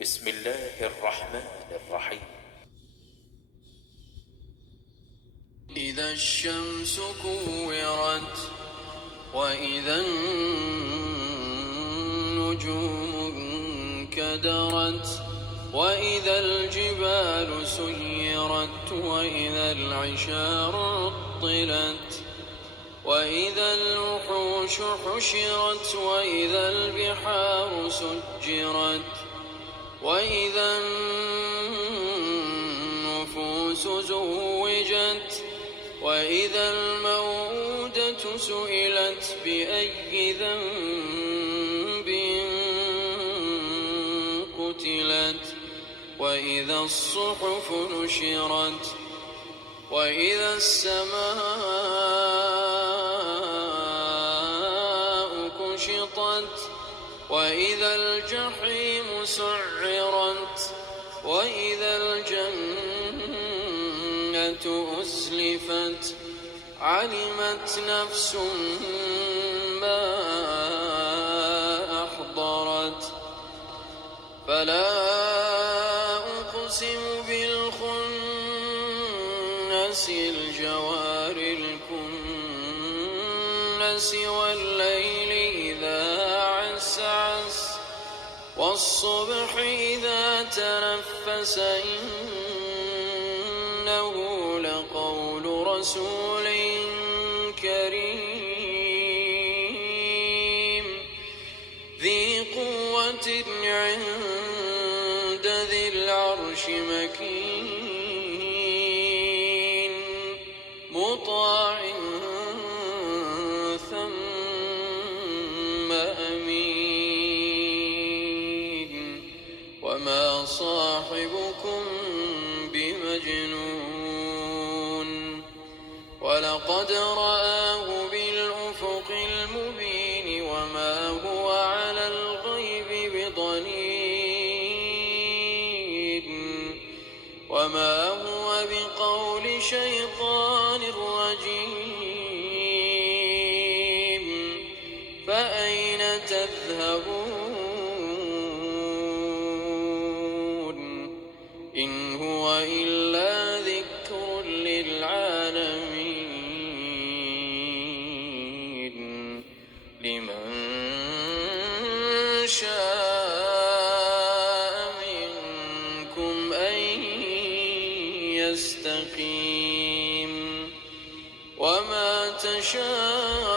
بسم الله الرحمن الرحيم. إذا الشمس كورت وإذا النجوم انكدرت وإذا الجبال سيرت وإذا العشار عطلت وإذا الوحوش حشرت وإذا البحار سجرت وإذا النفوس زوجت وإذا الموءودة سئلت بأي ذنب قتلت وإذا الصحف نشرت وإذا السماء كشطت وإذا الجحيم سعرت وإذا الجنة أزلفت علمت نفس ما أحضرت فلا أقسم بالخنس الجوار الكنس والليل إذا عسعس والصبح إذا تنفس إنه لقول رسول كريم ذي قوة عند ذي العرش مكين مطاع ثم أمين وما صاحبكم بمجنون ولقد رآه بالأفق المبين وما هو على الغيب بضنين وما هو بقول شيطان رجيم فأين تذهبون إن هو إلا ذكر للعالمين لمن شاء منكم أن يستقيم وما تشاءون